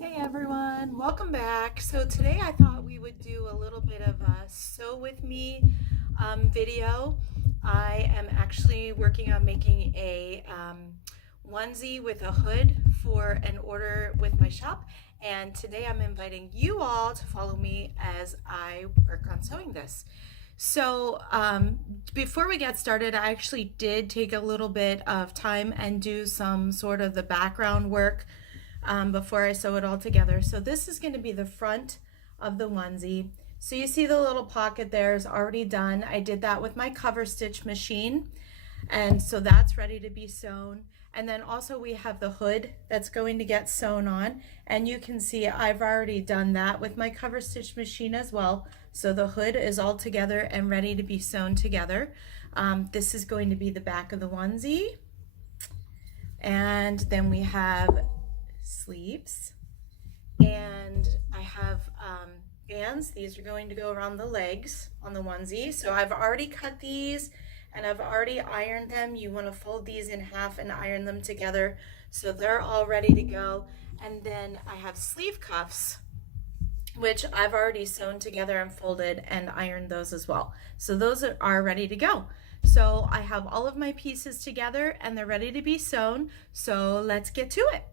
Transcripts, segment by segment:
Hey everyone, welcome back. So today I thought we would do a little bit of a sew with me video. I am actually working on making a onesie with a hood for an order with my shop, and today I'm inviting you all to follow me as I work on sewing this. So before we get started, I actually did take a little bit of time and do some sort of the background work before I sew it all together. So this is going to be the front of the onesie. So you see the little pocket there is already done. I did that with my cover stitch machine. And so that's ready to be sewn. And then also we have the hood that's going to get sewn on. And you can see I've already done that with my cover stitch machine as well. So the hood is all together and ready to be sewn together. This is going to be the back of the onesie. And then we have sleeves, and I have bands. These are going to go around the legs on the onesie. So I've already cut these and I've already ironed them. You want to fold these in half and iron them together so they're all ready to go. And then I have sleeve cuffs, which I've already sewn together and folded and ironed those as well. So those are ready to go. So I have all of my pieces together and they're ready to be sewn. So let's get to it.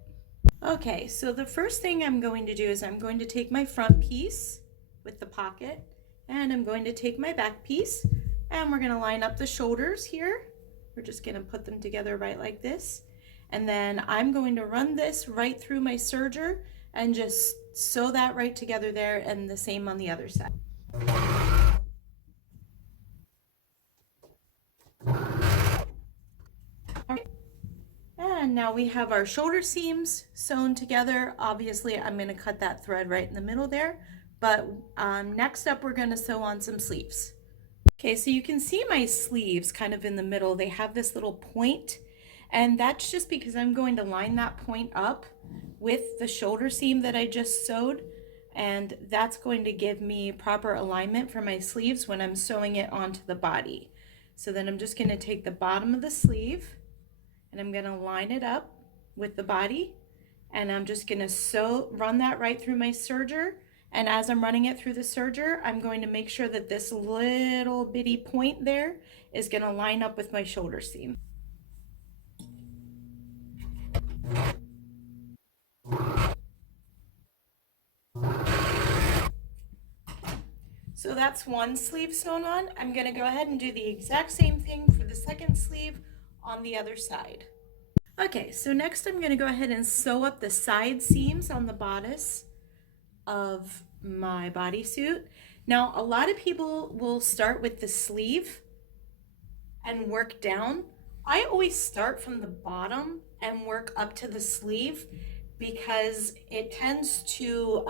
Okay, so the first thing I'm going to do is I'm going to take my front piece with the pocket, and I'm going to take my back piece, and we're going to line up the shoulders here. We're just going to put them together right like this. And then I'm going to run this right through my serger and just sew that right together there, and the same on the other side. And now we have our shoulder seams sewn together. Obviously, I'm going to cut that thread right in the middle there. But next up, we're going to sew on some sleeves. Okay, so you can see my sleeves kind of in the middle. They have this little point, and that's just because I'm going to line that point up with the shoulder seam that I just sewed. And that's going to give me proper alignment for my sleeves when I'm sewing it onto the body. So then I'm just going to take the bottom of the sleeve, and I'm going to line it up with the body, and I'm just going to run that right through my serger. And as I'm running it through the serger, I'm going to make sure that this little bitty point there is going to line up with my shoulder seam. So that's one sleeve sewn on. I'm going to go ahead and do the exact same thing for the second sleeve on the other side. Okay, so next I'm going to go ahead and sew up the side seams on the bodice of my bodysuit. Now, a lot of people will start with the sleeve and work down. I always start from the bottom and work up to the sleeve because it tends to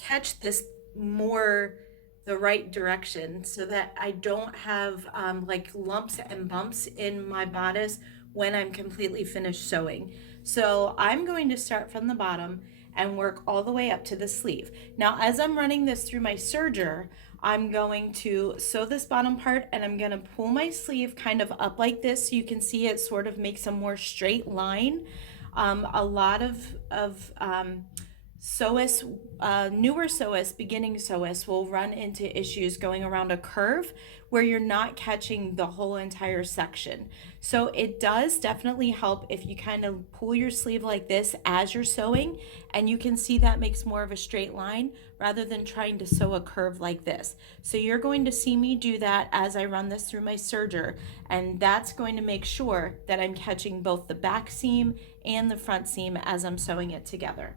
catch this more the right direction so that I don't have like lumps and bumps in my bodice when I'm completely finished sewing. So I'm going to start from the bottom and work all the way up to the sleeve. Now, as I'm running this through my serger, I'm going to sew this bottom part, and I'm going to pull my sleeve kind of up like this so you can see it sort of makes a more straight line. A lot of sewists, newer sewists, beginning sewists will run into issues going around a curve where you're not catching the whole entire section. So it does definitely help if you kind of pull your sleeve like this as you're sewing, and you can see that makes more of a straight line rather than trying to sew a curve like this. So you're going to see me do that as I run this through my serger, and that's going to make sure that I'm catching both the back seam and the front seam as I'm sewing it together.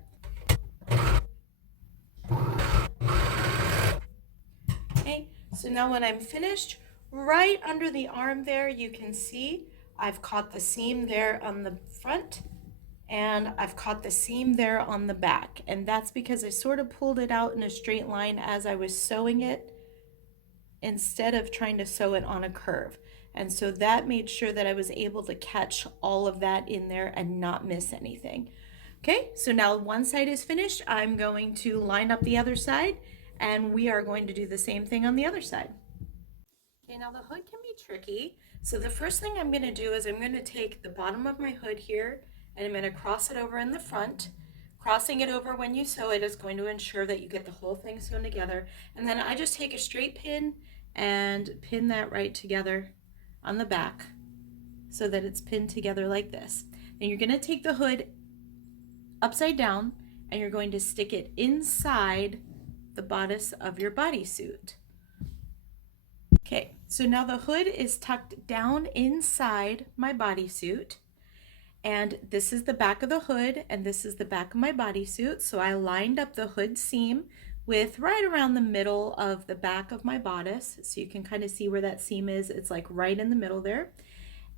Okay, so now when I'm finished, right under the arm there, you can see I've caught the seam there on the front, and I've caught the seam there on the back. And that's because I sort of pulled it out in a straight line as I was sewing it instead of trying to sew it on a curve. And so that made sure that I was able to catch all of that in there and not miss anything. Okay, so now one side is finished. I'm going to line up the other side, and we are going to do the same thing on the other side. Okay, now the hood can be tricky. So the first thing I'm going to do is I'm going to take the bottom of my hood here, and I'm going to cross it over in the front. Crossing it over when you sew it is going to ensure that you get the whole thing sewn together. And then I just take a straight pin and pin that right together on the back so that it's pinned together like this. Then you're going to take the hood upside down and you're going to stick it inside the bodice of your bodysuit. Okay, so now the hood is tucked down inside my bodysuit, and this is the back of the hood and this is the back of my bodysuit. So I lined up the hood seam with right around the middle of the back of my bodice, so you can kind of see where that seam is. It's like right in the middle there.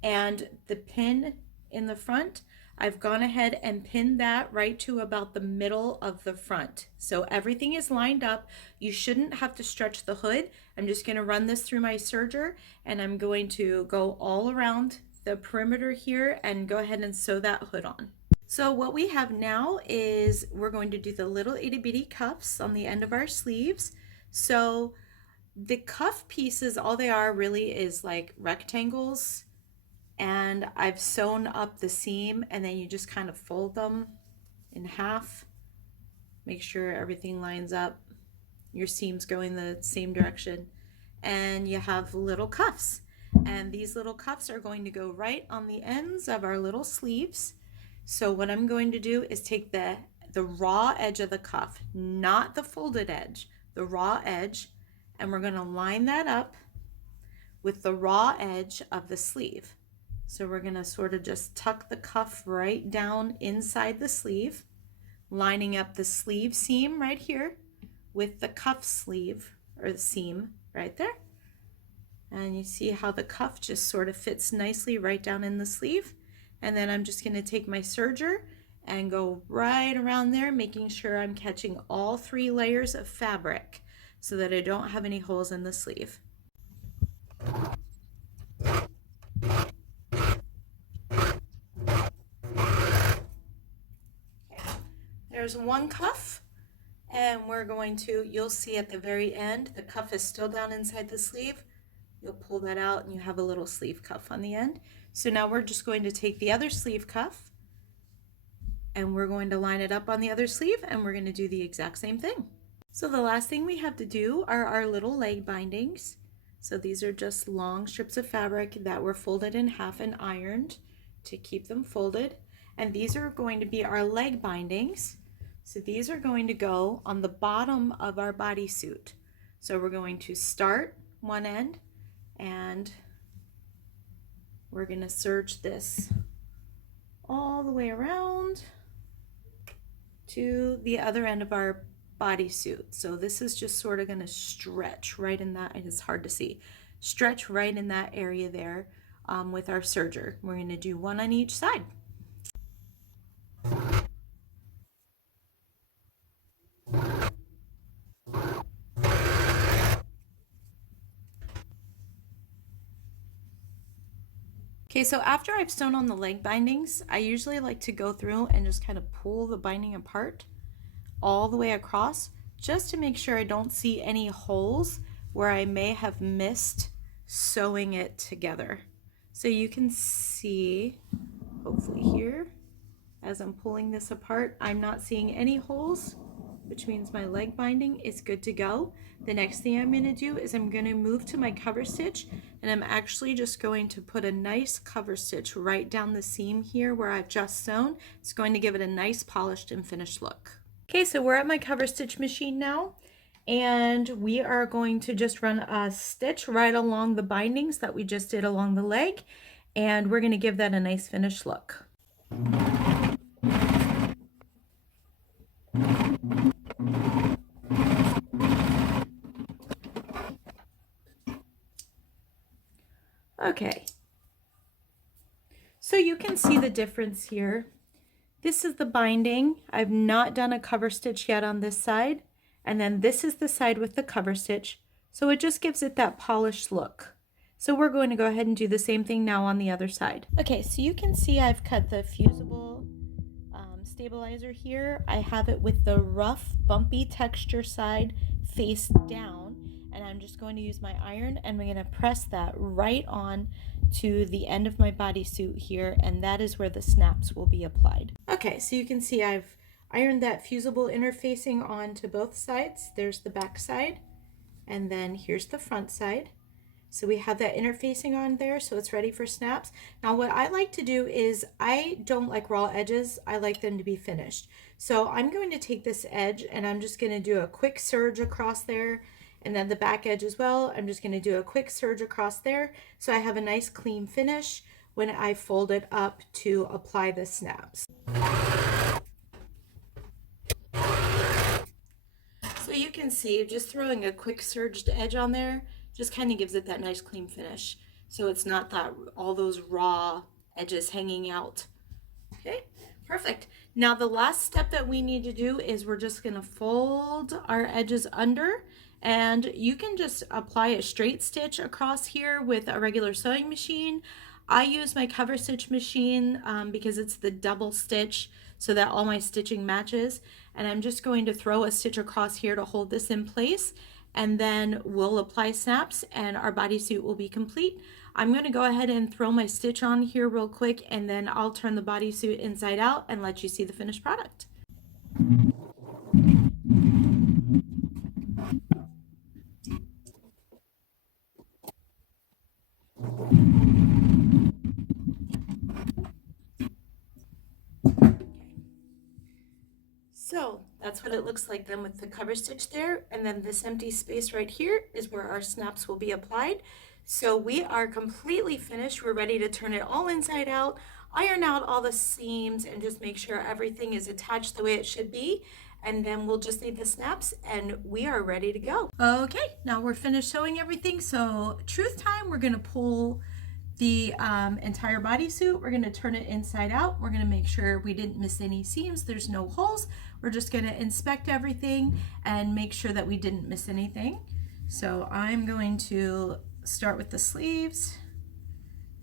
And the pin in the front, I've gone ahead and pinned that right to about the middle of the front. So everything is lined up. You shouldn't have to stretch the hood. I'm just going to run this through my serger, and I'm going to go all around the perimeter here and go ahead and sew that hood on. So what we have now is we're going to do the little itty bitty cuffs on the end of our sleeves. So the cuff pieces, all they are really is like rectangles, and I've sewn up the seam, and then you just kind of fold them in half. Make sure everything lines up. Your seam's going the same direction, and you have little cuffs. And these little cuffs are going to go right on the ends of our little sleeves. So what I'm going to do is take the raw edge of the cuff, not the folded edge, the raw edge, and we're going to line that up with the raw edge of the sleeve. So we're going to sort of just tuck the cuff right down inside the sleeve, lining up the sleeve seam right here with the cuff sleeve or the seam right there. And you see how the cuff just sort of fits nicely right down in the sleeve. And then I'm just going to take my serger and go right around there, making sure I'm catching all 3 layers of fabric so that I don't have any holes in the sleeve. There's one cuff, and we're going to, you'll see at the very end, the cuff is still down inside the sleeve. You'll pull that out and you have a little sleeve cuff on the end. So now we're just going to take the other sleeve cuff and we're going to line it up on the other sleeve, and we're going to do the exact same thing. So the last thing we have to do are our little leg bindings. So these are just long strips of fabric that were folded in half and ironed to keep them folded. And these are going to be our leg bindings. So these are going to go on the bottom of our bodysuit. So we're going to start one end and we're going to serge this all the way around to the other end of our bodysuit. So this is just sort of going to stretch right in that, it's hard to see, stretch right in that area there with our serger. We're going to do one on each side. Okay, so after I've sewn on the leg bindings, I usually like to go through and just kind of pull the binding apart all the way across, just to make sure I don't see any holes where I may have missed sewing it together. So you can see, hopefully here, as I'm pulling this apart, I'm not seeing any holes, which means my leg binding is good to go. The next thing I'm going to do is I'm going to move to my cover stitch, and I'm actually just going to put a nice cover stitch right down the seam here where I've just sewn. It's going to give it a nice polished and finished look. Okay, so we're at my cover stitch machine now, and we are going to just run a stitch right along the bindings that we just did along the leg, and we're going to give that a nice finished look. Okay, so you can see the difference here. This is the binding. I've not done a cover stitch yet on this side, and then this is the side with the cover stitch, so it just gives it that polished look. So we're going to go ahead and do the same thing now on the other side. Okay, so you can see I've cut the fusible stabilizer here. I have it with the rough, bumpy texture side face down, and I'm just going to use my iron, and we're going to press that right on to the end of my bodysuit here, and that is where the snaps will be applied. Okay, so you can see I've ironed that fusible interfacing onto both sides. There's the back side, and then here's the front side. So we have that interfacing on there, so it's ready for snaps. Now what I like to do is, I don't like raw edges, I like them to be finished. So I'm going to take this edge and I'm just going to do a quick serge across there, and then the back edge as well. I'm just going to do a quick serge across there so I have a nice clean finish when I fold it up to apply the snaps. So you can see, just throwing a quick serged edge on there just kind of gives it that nice clean finish. So it's not that all those raw edges hanging out. Okay, perfect. Now the last step that we need to do is we're just gonna fold our edges under, and you can just apply a straight stitch across here with a regular sewing machine. I use my cover stitch machine because it's the double stitch so that all my stitching matches. And I'm just going to throw a stitch across here to hold this in place, and then we'll apply snaps and our bodysuit will be complete. I'm going to go ahead and throw my stitch on here real quick, and then I'll turn the bodysuit inside out and let you see the finished product. So that's what it looks like then with the cover stitch there, and then this empty space right here is where our snaps will be applied. So we are completely finished. We're ready to turn it all inside out, iron out all the seams, and just make sure everything is attached the way it should be. And then we'll just need the snaps and we are ready to go. Okay, now we're finished sewing everything. So truth time, we're gonna pull the entire bodysuit. We're going to turn it inside out. We're going to make sure we didn't miss any seams. There's no holes. We're just going to inspect everything and make sure that we didn't miss anything. So I'm going to start with the sleeves,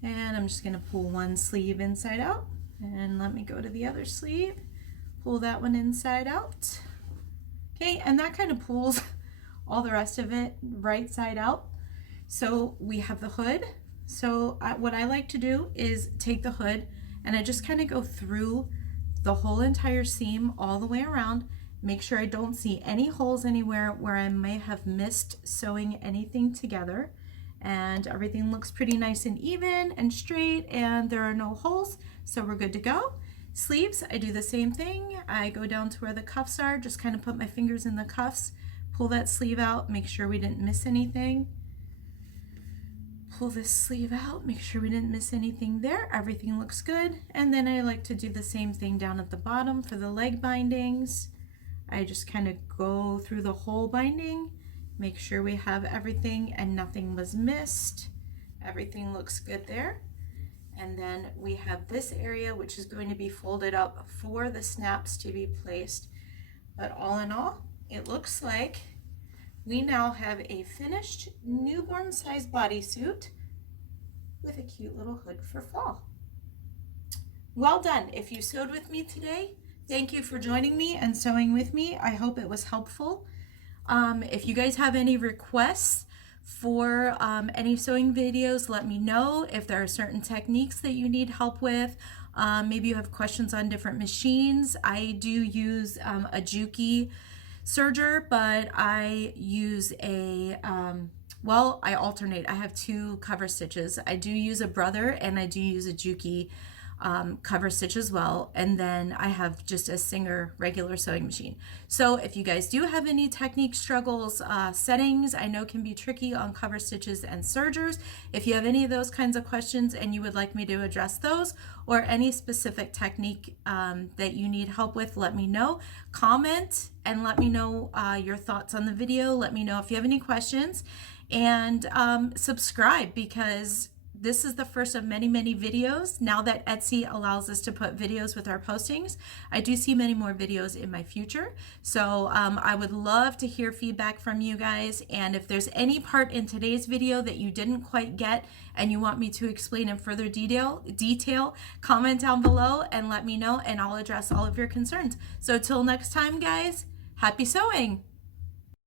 and I'm just going to pull one sleeve inside out, and let me go to the other sleeve, pull that one inside out. Okay, and that kind of pulls all the rest of it right side out. So we have the hood. So what I like to do is take the hood and I just kind of go through the whole entire seam all the way around, make sure I don't see any holes anywhere where I may have missed sewing anything together, and everything looks pretty nice and even and straight and there are no holes, so we're good to go. Sleeves, I do the same thing. I go down to where the cuffs are, just kind of put my fingers in the cuffs, pull that sleeve out, make sure we didn't miss anything. Pull this sleeve out, make sure we didn't miss anything there. Everything looks good. And then I like to do the same thing down at the bottom for the leg bindings. I just kind of go through the whole binding, make sure we have everything and nothing was missed. Everything looks good there. And then we have this area which is going to be folded up for the snaps to be placed. But all in all, it looks like we now have a finished newborn size bodysuit with a cute little hood for fall. Well done. If you sewed with me today, thank you for joining me and sewing with me. I hope it was helpful. If you guys have any requests for any sewing videos, let me know. If there are certain techniques that you need help with, maybe you have questions on different machines. I do use a Juki serger, but I use a, well, I alternate. I have two cover stitches. I do use a Brother and I do use a Juki cover stitch as well, and then I have just a Singer regular sewing machine. So if you guys do have any technique struggles, settings I know can be tricky on cover stitches and sergers. If you have any of those kinds of questions and you would like me to address those, or any specific technique that you need help with, let me know. Comment and let me know your thoughts on the video. Let me know if you have any questions, and subscribe, because this is the first of many, many videos. Now that Etsy allows us to put videos with our postings, I do see many more videos in my future. So I would love to hear feedback from you guys. And if there's any part in today's video that you didn't quite get and you want me to explain in further detail, comment down below and let me know, and I'll address all of your concerns. So till next time, guys, happy sewing.